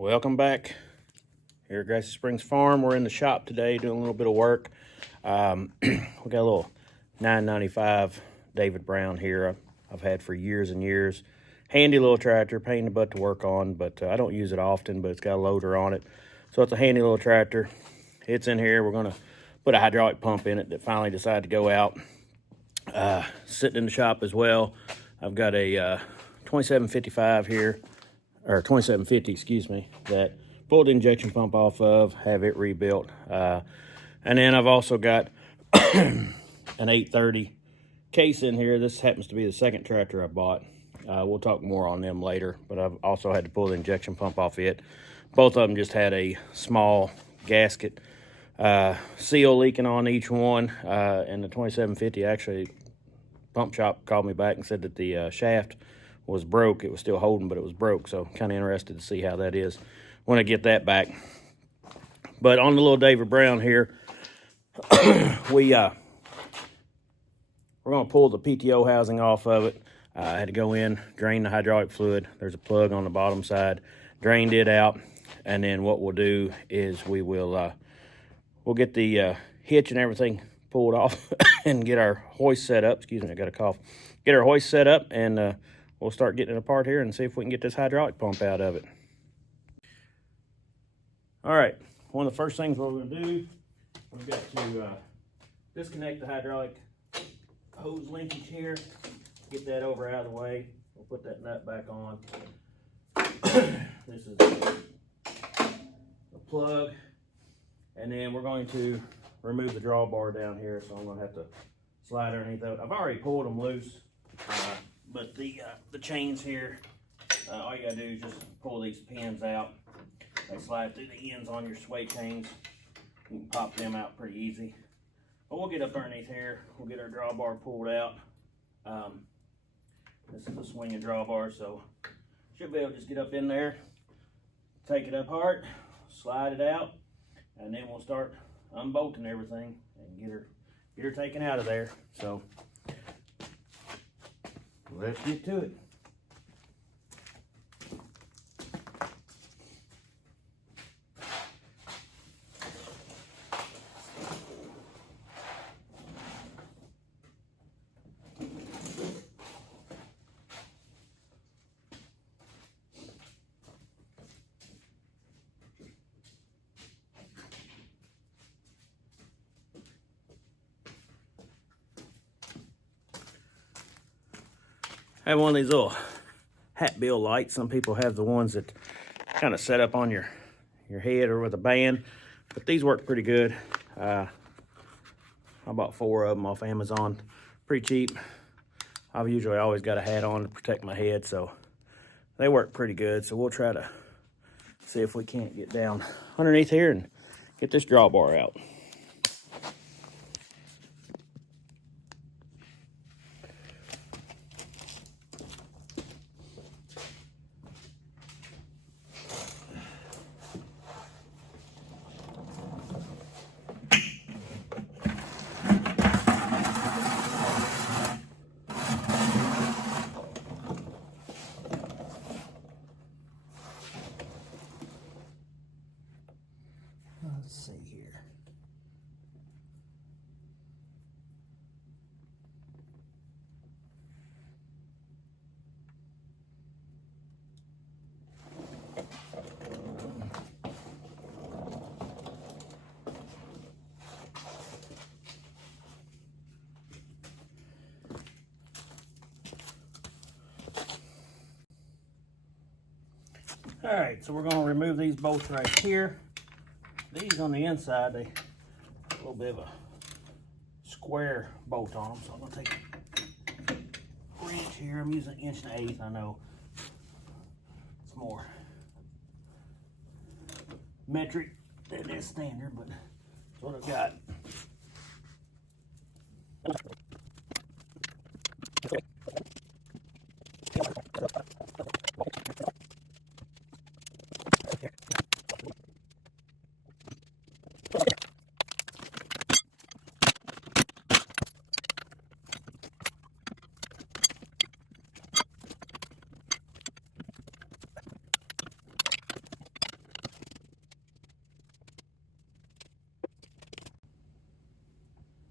Welcome back here at Grassy Springs Farm. We're in the shop today doing a little bit of work. We got a little 995 David Brown here I've had for years and years. Handy little tractor, pain in the butt to work on, but I don't use it often, but it's got a loader on it. So it's a handy little tractor. It's in here. We're going to put a hydraulic pump in it that finally decided to go out. Sitting in the shop as well, I've got a 2755 here, or 2750, excuse me, that pulled the injection pump off of, have it rebuilt. And then I've also got an 830 case in here. This happens to be the second tractor I bought. We'll talk more on them later, but I've also had to pull the injection pump off it. Both of them just had a small gasket seal leaking on each one. And the 2750, actually, pump shop called me back and said that the shaft was broke. It was still holding, but it was broke. So kind of interested to see how that is when I get that back. But on the little David Brown here, we're going to pull the PTO housing off of it. I had to go in, drain the hydraulic fluid. There's a plug on the bottom side. Drained it out, and then what we'll do is we'll get the hitch and everything pulled off and get our hoist set up. Excuse me, I got a cough. Get our hoist set up, and we'll start getting it apart here and see if we can get this hydraulic pump out of it. All right, one of the first things we're going to do, we've got to disconnect the hydraulic hose linkage here, get that over out of the way. We'll put that nut back on. This is the plug, and then we're going to remove the drawbar down here, so I'm going to have to slide underneath of it. I've already pulled them loose, but the chains here, all you got to do is just pull these pins out. They slide through the ends on your sway chains. You can pop them out pretty easy. But we'll get up underneath here. We'll get our drawbar pulled out. This is a swinging drawbar, so should be able to just get up in there, take it apart, slide it out, and then we'll start unbolting everything and get her taken out of there. So let's get to it. I have one of these little hat bill lights. Some people have the ones that kind of set up on your head or with a band, but these work pretty good. I bought 4 of them off Amazon, pretty cheap. I've usually always got a hat on to protect my head, so they work pretty good. So we'll try to see if we can't get down underneath here and get this drawbar out. Let's see here. All right, so we're going to remove these bolts right here. These on the inside, they have a little bit of a square bolt on them, so I'm going to take a wrench here. I'm using 1 1/8. I know it's more metric than this standard, but that's what I've got.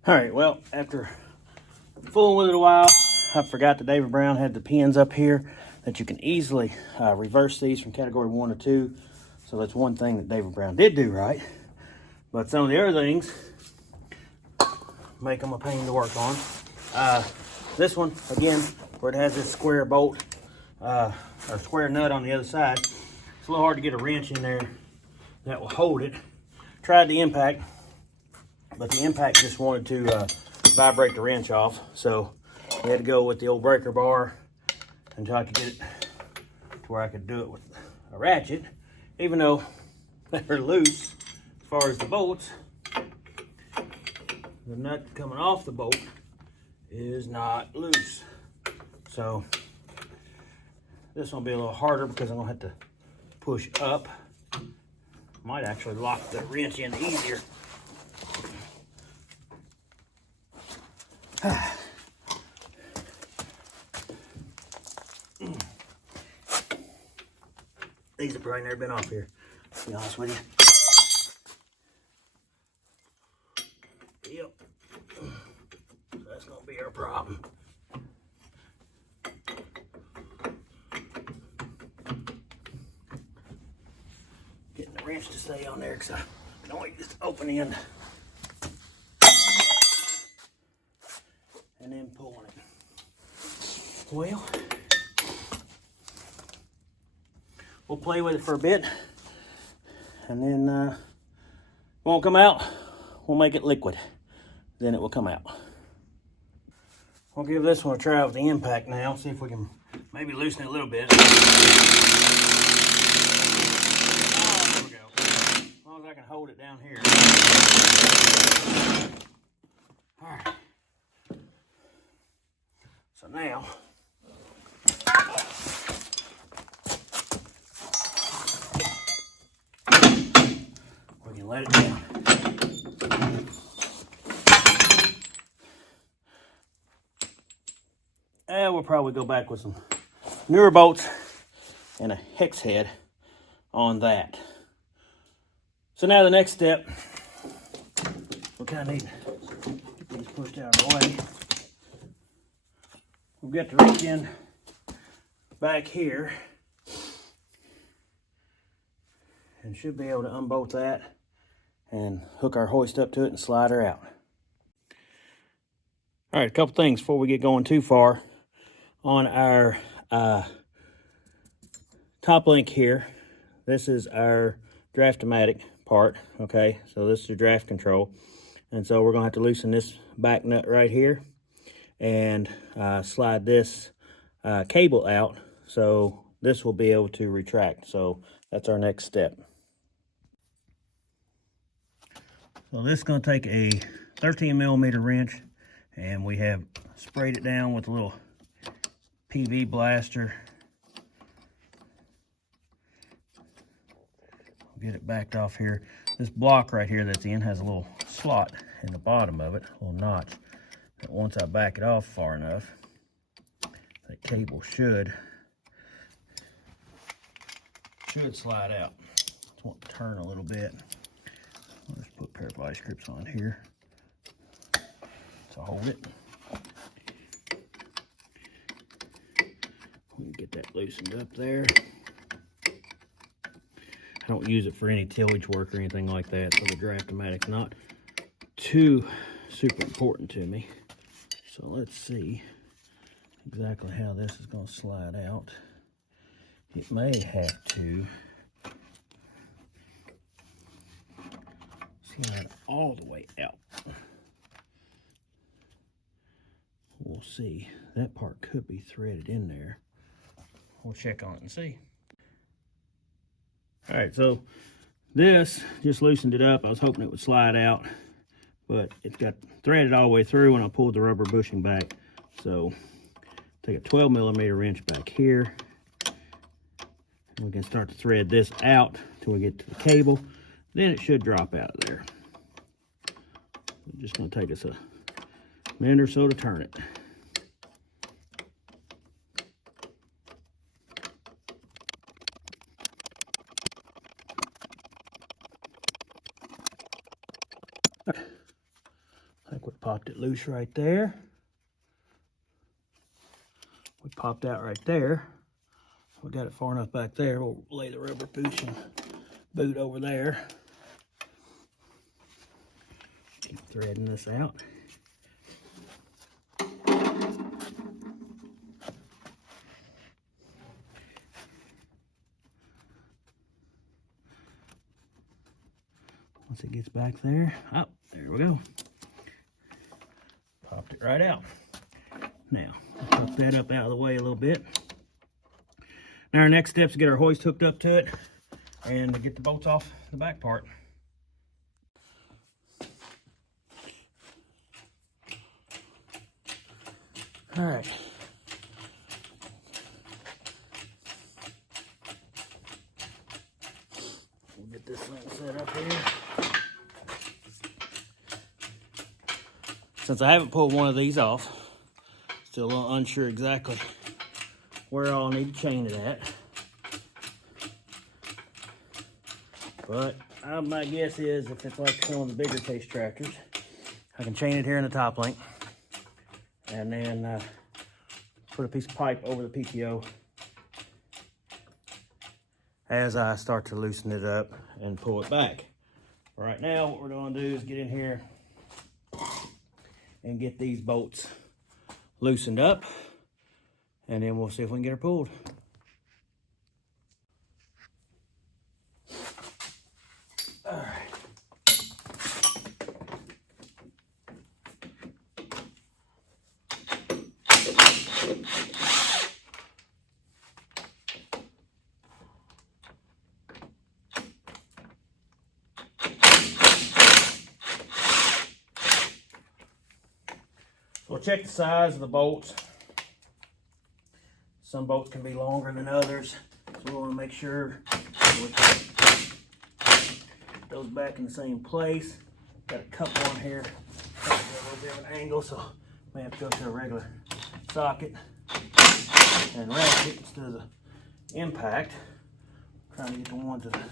All right, well, after fooling with it a while, I forgot that David Brown had the pins up here that you can easily reverse these from category 1 to 2. So that's one thing that David Brown did do right. But some of the other things make them a pain to work on. This one, again, where it has this square bolt, or square nut on the other side, it's a little hard to get a wrench in there that will hold it. Tried the impact, but the impact just wanted to vibrate the wrench off. So we had to go with the old breaker bar until I could get it to where I could do it with a ratchet, even though they're loose as far as the bolts. The nut coming off the bolt is not loose. So this one will be a little harder because I'm gonna have to push up. Might actually lock the wrench in easier. These have probably never been off here, to be honest with you. Yep. So that's gonna be our problem. Getting the wrench to stay on there because I can only just open end and then pulling it. Well, we'll play with it for a bit, and then won't come out. We'll make it liquid, then it will come out. We'll give this one a try with the impact now, see if we can maybe loosen it a little bit. Oh, there we go. As long as I can hold it down here. All right. So now, we can let it down. And we'll probably go back with some newer bolts and a hex head on that. So now the next step, we kind of need to get these pushed out of the way. We've got to reach in back here and should be able to unbolt that and hook our hoist up to it and slide her out. All right, a couple things before we get going too far. On our top link here, this is our draft-o-matic part, okay? So this is your draft control. And so we're gonna have to loosen this back nut right here and slide this cable out so this will be able to retract. So that's our next step. So this is gonna take a 13mm wrench, and we have sprayed it down with a little PV blaster. Get it backed off here. This block right here that's in has a little slot in the bottom of it, a little notch. And once I back it off far enough, that cable should slide out. Just want to turn a little bit. I'll just put a pair of vice grips on here to hold it. We can get that loosened up there. I don't use it for any tillage work or anything like that, so the draft-o-matic's not too super important to me. So let's see exactly how this is going to slide out. It may have to slide all the way out. We'll see. That part could be threaded in there. We'll check on it and see. All right, so this just loosened it up. I was hoping it would slide out, but it's got threaded all the way through when I pulled the rubber bushing back. So take a 12mm wrench back here. And we can start to thread this out till we get to the cable. Then it should drop out of there. It's just gonna take us a minute or so to turn it. popped it loose right there. We popped out right there. We got it far enough back there. We'll lay the rubber bushing boot over there. Keep threading this out. Once it gets back there, oh, there we go. Popped it right out. Now, I'll pop that up out of the way a little bit. Now our next step is to get our hoist hooked up to it and to get the bolts off the back part. All right. We'll get this thing set up here. Since I haven't pulled one of these off, still a little unsure exactly where I'll need to chain it at. But my guess is if it's like some of the bigger case tractors, I can chain it here in the top link and then put a piece of pipe over the PTO as I start to loosen it up and pull it back. Right now, what we're going to do is get in here and get these bolts loosened up, and then we'll see if we can get her pulled. All right. We'll check the size of the bolts. Some bolts can be longer than others, so we want to make sure we put those back in the same place. Got a couple on here, a little bit of an angle, so may have to go to a regular socket and ratchet instead of the impact. I'm trying to get the ones that can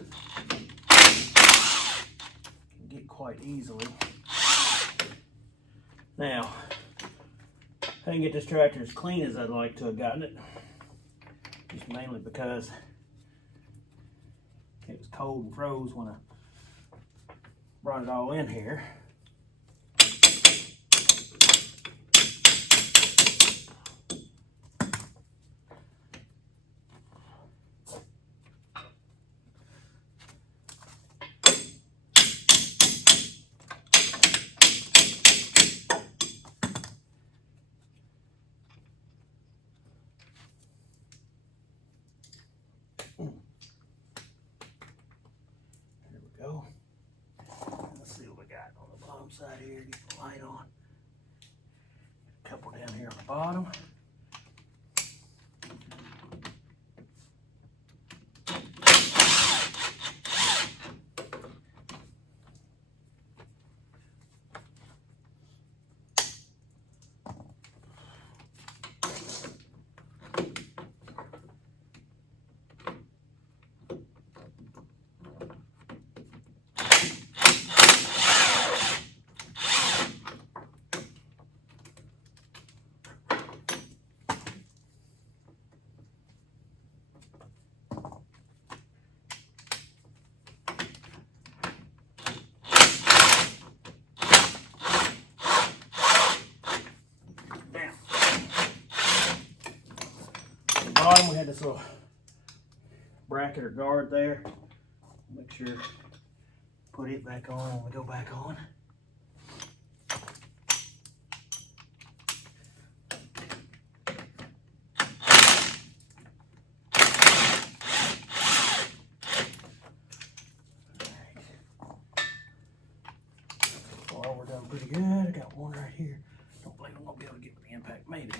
get quite easily. Now, I didn't get this tractor as clean as I'd like to have gotten it, just mainly because it was cold and froze when I brought it all in here. There we go. Let's see what we got on the bottom side here. Get the light on. A couple down here on the bottom. Bottom, we had this little bracket or guard there. Make sure put it back on when we go back on. Well, we're done pretty good. I got one right here. Don't believe I'm gonna be able to get with the impact, maybe.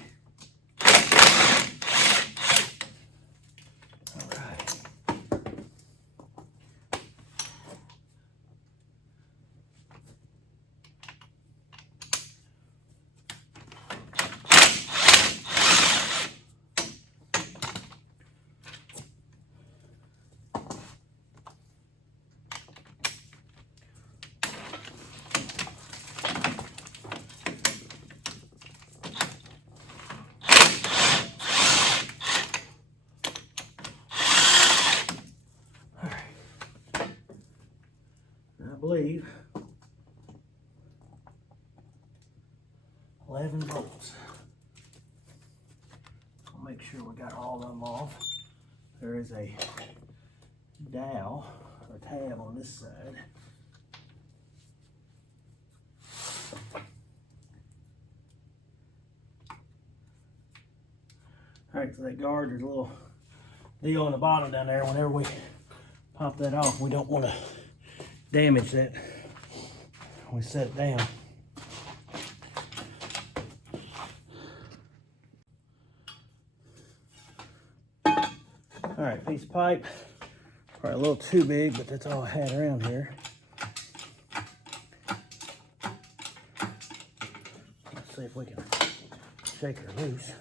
believe 11 bolts. I'll make sure we got all of them off. There is a dowel or tab on this side. All right, so that guard, there's a little deal on the bottom down there. Whenever we pop that off, we don't want to damage that when we set it down. All right, piece of pipe, probably a little too big, but that's all I had around here. Let's see if we can shake her loose.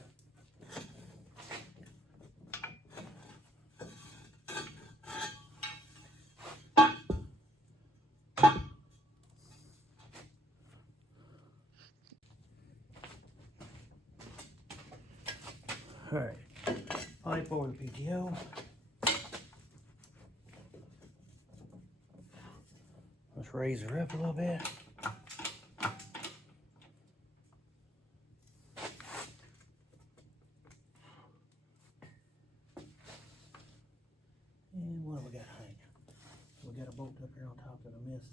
All right, pipe over the PTO. Let's raise her up a little bit. And what do we got hanging? We got a bolt up here on top that I missed.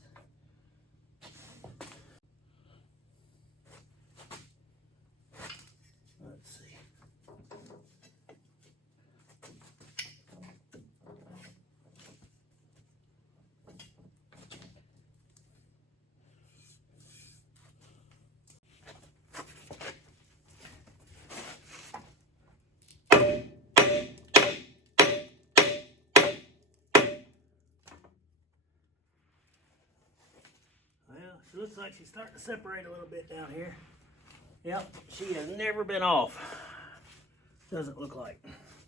Let's see. Well, she looks like she's starting to separate a little bit down here. Yep, she has never been off. Doesn't look like.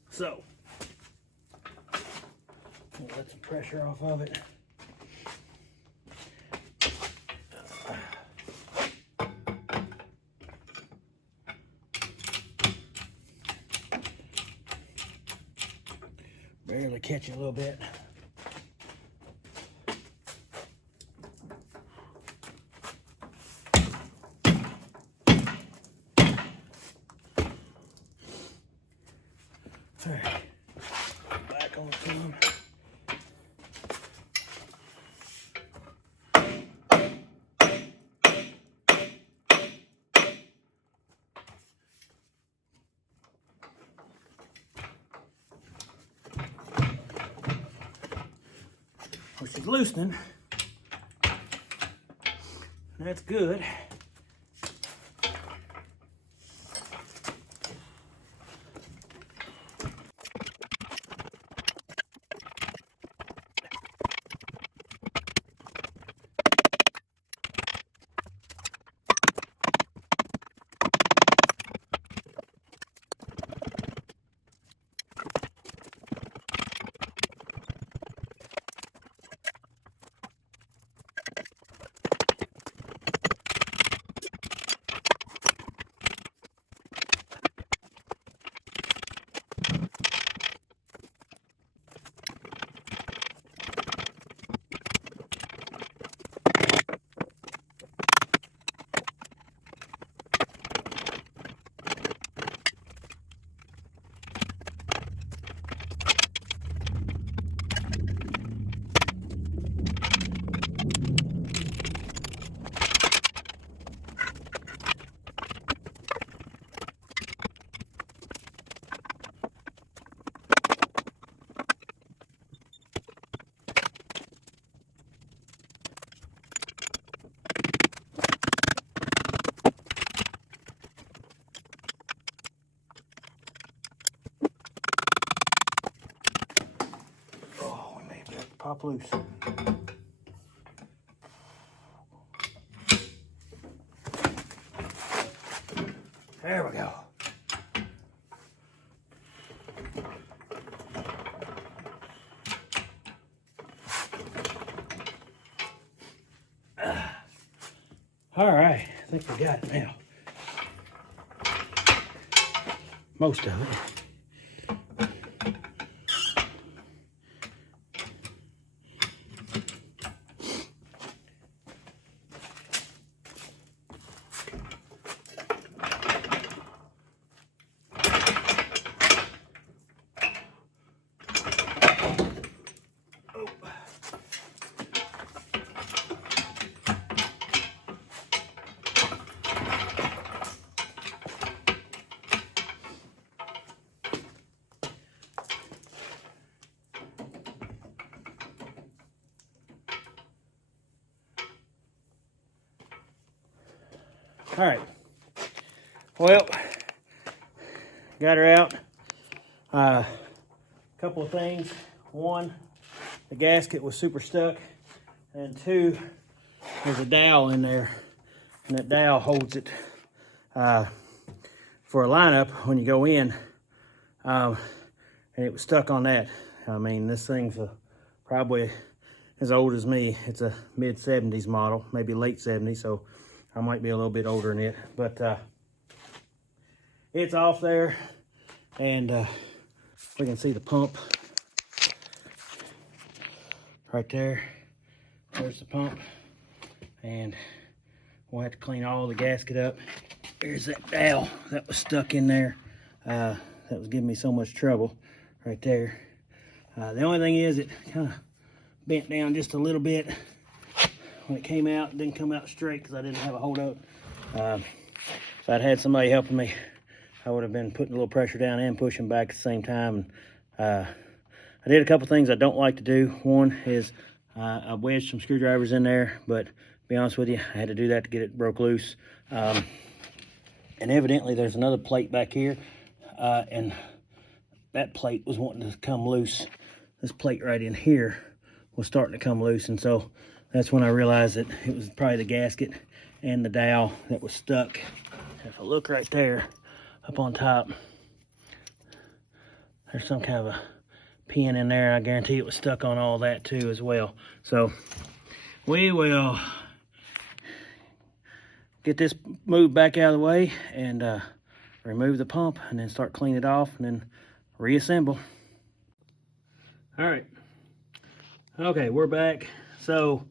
So, we'll let some pressure off of it. Barely catch it a little bit. All right, back on team. Well, she's loosening. That's good. Pop loose. There we go. All right, I think we got it now. Most of it. All right. Well, got her out. Couple of things. One, the gasket was super stuck. And two, there's a dowel in there. And that dowel holds it for a lineup when you go in. And it was stuck on that. I mean, this thing's probably as old as me. It's a mid-70s model, maybe late 70s, so I might be a little bit older than it. But it's off there, and we can see the pump right there. There's the pump, and we'll have to clean all the gasket up. There's that dowel that was stuck in there. That was giving me so much trouble right there. The only thing is it kind of bent down just a little bit when it came out. It didn't come out straight because I didn't have a hold of it. If I'd had somebody helping me, I would have been putting a little pressure down and pushing back at the same time. I did a couple things I don't like to do. One is I wedged some screwdrivers in there, but to be honest with you, I had to do that to get it broke loose. And evidently there's another plate back here, and that plate was wanting to come loose. This plate right in here was starting to come loose, and so that's when I realized that it was probably the gasket and the dowel that was stuck. If I look right there up on top, there's some kind of a pin in there. I guarantee it was stuck on all that too as well. So we will get this moved back out of the way and remove the pump, and then start cleaning it off, and then reassemble. All right. Okay, we're back. So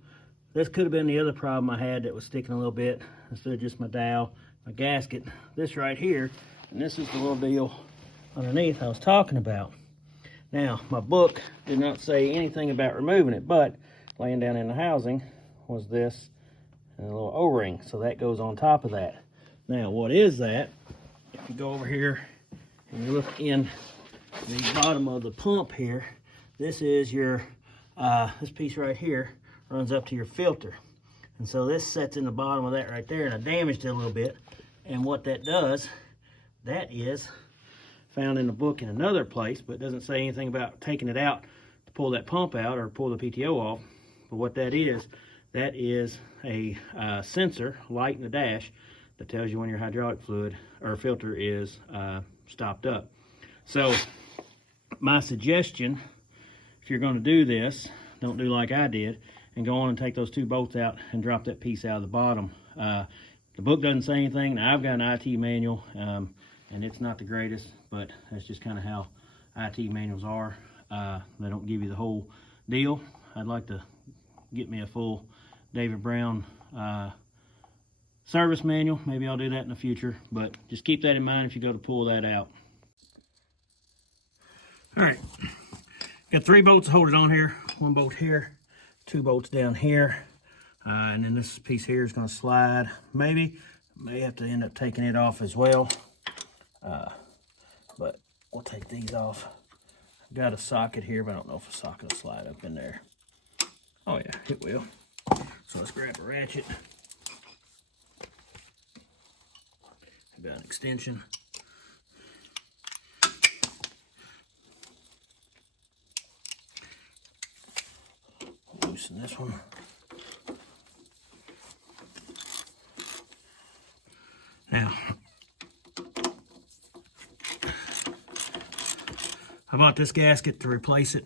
this could have been the other problem I had that was sticking a little bit instead of just my dowel, my gasket. This right here, and this is the little deal underneath I was talking about. Now, my book did not say anything about removing it, but laying down in the housing was this and a little O-ring, so that goes on top of that. Now, what is that? If you go over here and you look in the bottom of the pump here, this is your, this piece right here runs up to your filter. And so this sets in the bottom of that right there, and I damaged it a little bit. And what that does, that is found in the book in another place, but it doesn't say anything about taking it out to pull that pump out or pull the PTO off. But what that is a sensor, light in the dash, that tells you when your hydraulic fluid or filter is stopped up. So my suggestion, if you're going to do this, don't do like I did and go on and take those two bolts out and drop that piece out of the bottom. The book doesn't say anything. Now, I've got an IT manual, and it's not the greatest, but that's just kind of how IT manuals are. They don't give you the whole deal. I'd like to get me a full David Brown service manual. Maybe I'll do that in the future, but just keep that in mind if you go to pull that out. All right, got 3 bolts to hold it on here. 1 bolt here, 2 bolts down here, and then this piece here is going to slide. Maybe may have to end up taking it off as well, but we'll take these off. I've got a socket here, but I don't know if a socket will slide up in there. Oh yeah, it will. So let's grab a ratchet. I've got an extension. Loosen this one. Now, I bought this gasket to replace it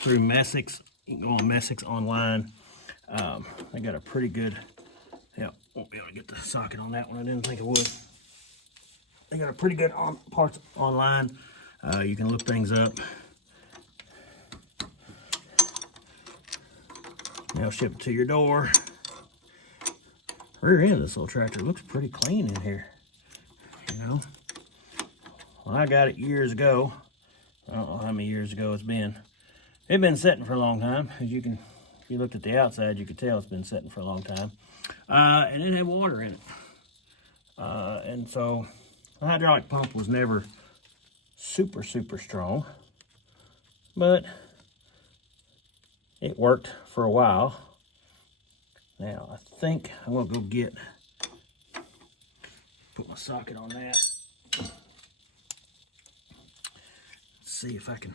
through Messick's. You can go on Messick's online. I got a pretty good, yeah, won't be able to get the socket on that one. I didn't think I would. They got a pretty good parts online. You can look things up. They'll ship it to your door. Rear end of this little tractor looks pretty clean in here, you know. Well, I got it years ago. I don't know how many years ago it's been. It's been sitting for a long time. As you can, if you looked at the outside, you could tell it's been sitting for a long time. And it had water in it. And so the hydraulic pump was never super strong, but it worked for a while. Now, I think I'm gonna go get Put my socket on that. Let's see if I can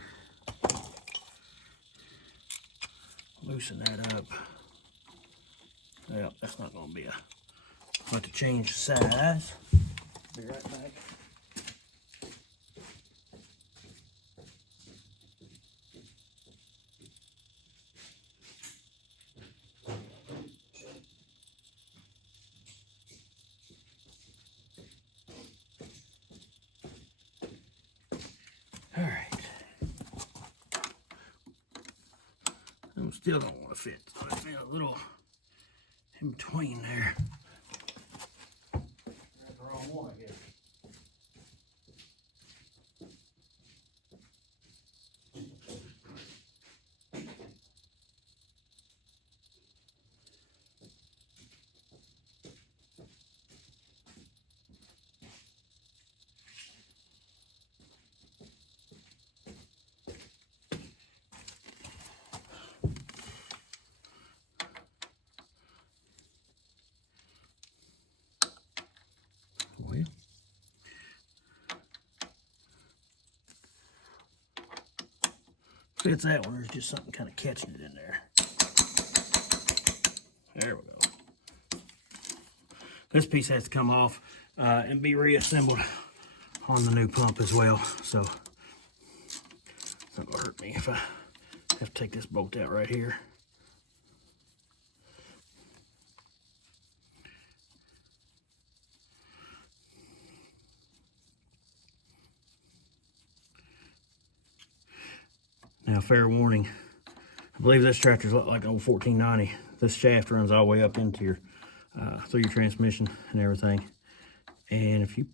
loosen that up. Well, that's not going to be a... I'll have to change the size. Be right back. All right. I still don't want to fit. So I fit a little in between there. That's the wrong one, I guess. Well, fits that one. There's just something kind of catching it in there. There we go. This piece has to come off and be reassembled on the new pump as well. So it's not gonna hurt me if I have to take this bolt out right here. Now, fair warning, I believe this tractor's like an old 1490. This shaft runs all the way up into your, through your transmission and everything. And if you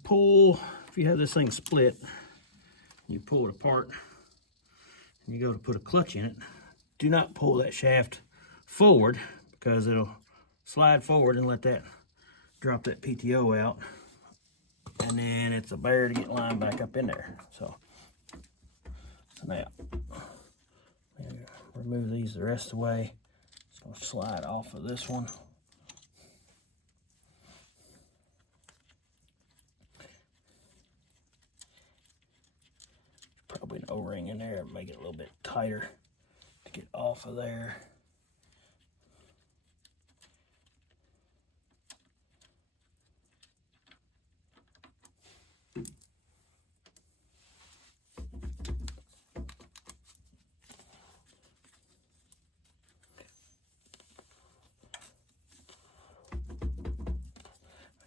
have this thing split, you pull it apart, and you go to put a clutch in it, do not pull that shaft forward because it'll slide forward and let that, drop that PTO out. And then it's a bear to get lined back up in there. So now, remove these the rest of the way. It's going to slide off of this one. Probably an O-ring in there and make it a little bit tighter to get off of there.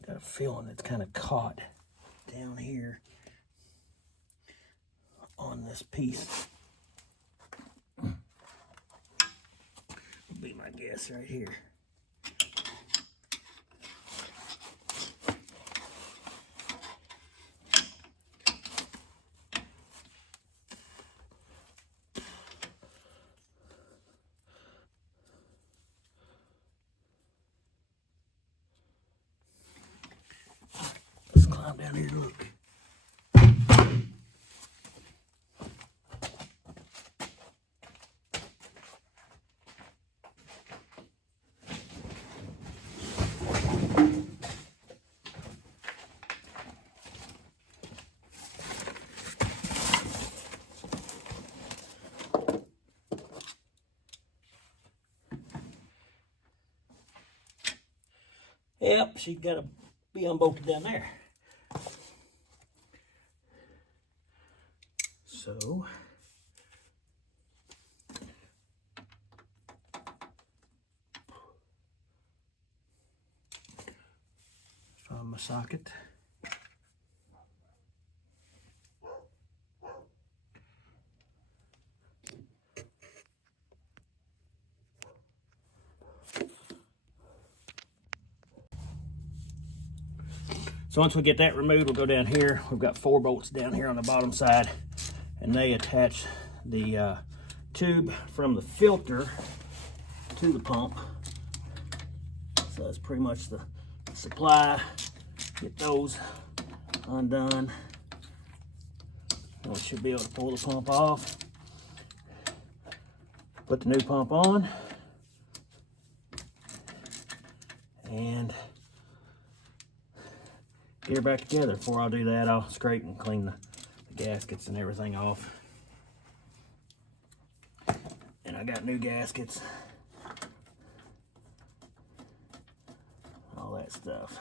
Got a feeling it's kind of caught down here on this piece. Would be my guess right here. Let's climb down here and look. Yep, she's got to be unbolted down there. So, find my socket. So once we get that removed, we'll go down here. We've got 4 bolts down here on the bottom side, and they attach the tube from the filter to the pump. So that's pretty much the supply. Get those undone. We should be able to pull the pump off. Put the new pump on. And get her back together. Before I do that, I'll scrape and clean the gaskets and everything off. And I got new gaskets. All that stuff.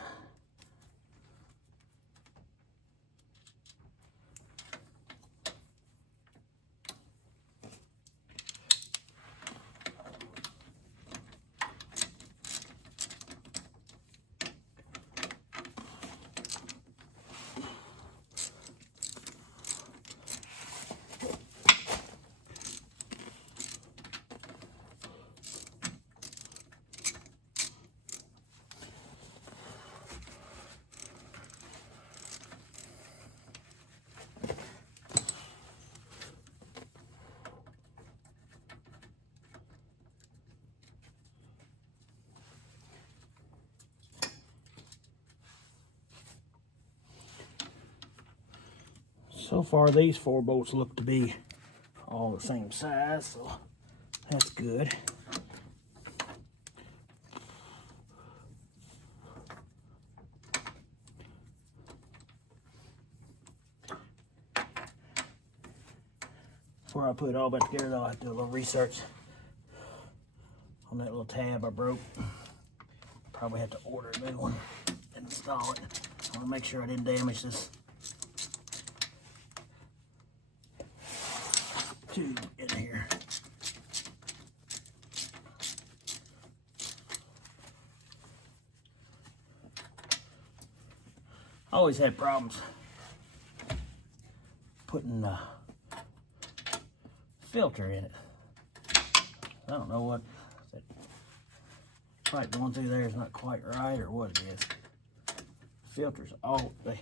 So far, these 4 bolts look to be all the same size, so that's good. Before I put it all back together, though, I have to do a little research on that little tab I broke. Probably have to order a new one and install it. I want to make sure I didn't damage this tube in here. I always had problems putting a filter in it. I don't know what that pipe going through there is not quite right or what it is. Filters, oh, they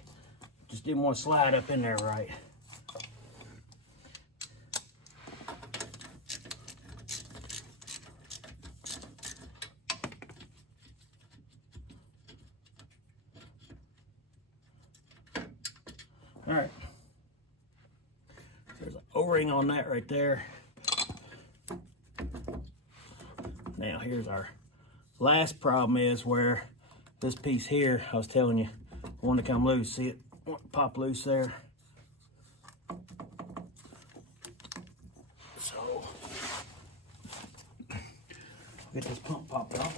just didn't want to slide up in there right. All right, there's an O-ring on that right there. Now here's our last problem, is where this piece here, I was telling you, wanted to come loose. See it want to pop loose there. So I'll get this pump popped off.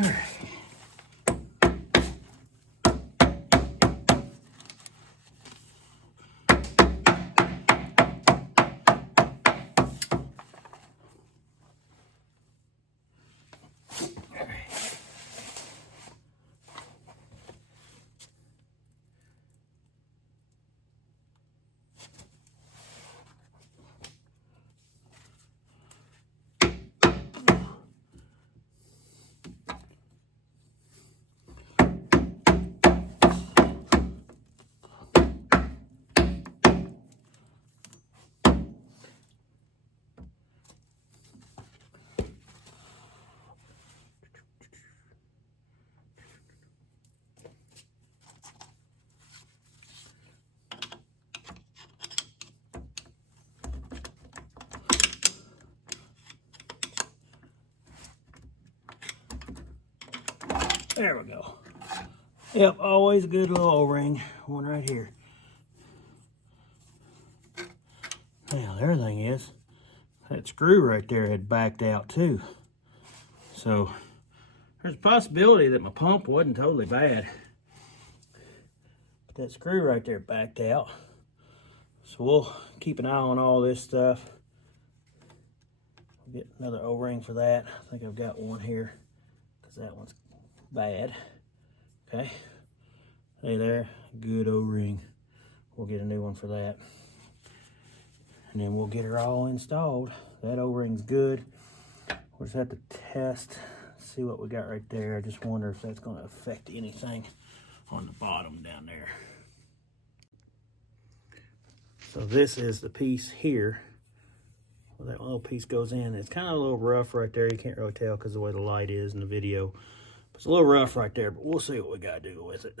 All right. There we go. Yep, always a good little O-ring. One right here. Now, the other thing is, that screw right there had backed out too. So, there's a possibility that my pump wasn't totally bad. But that screw right there backed out. So we'll keep an eye on all this stuff. Get another O-ring for that. I think I've got one here because that one's bad. Okay. Hey there, good O-ring. We'll get a new one for that. And then we'll get her all installed. That O-ring's good. We'll just have to test, see what we got right there. I just wonder if that's going to affect anything on the bottom down there. So this is the piece here. Well, that little piece goes in. It's kind of a little rough right there. You can't really tell because of the way the light is in the video. It's a little rough right there, but we'll see what we got to do with it.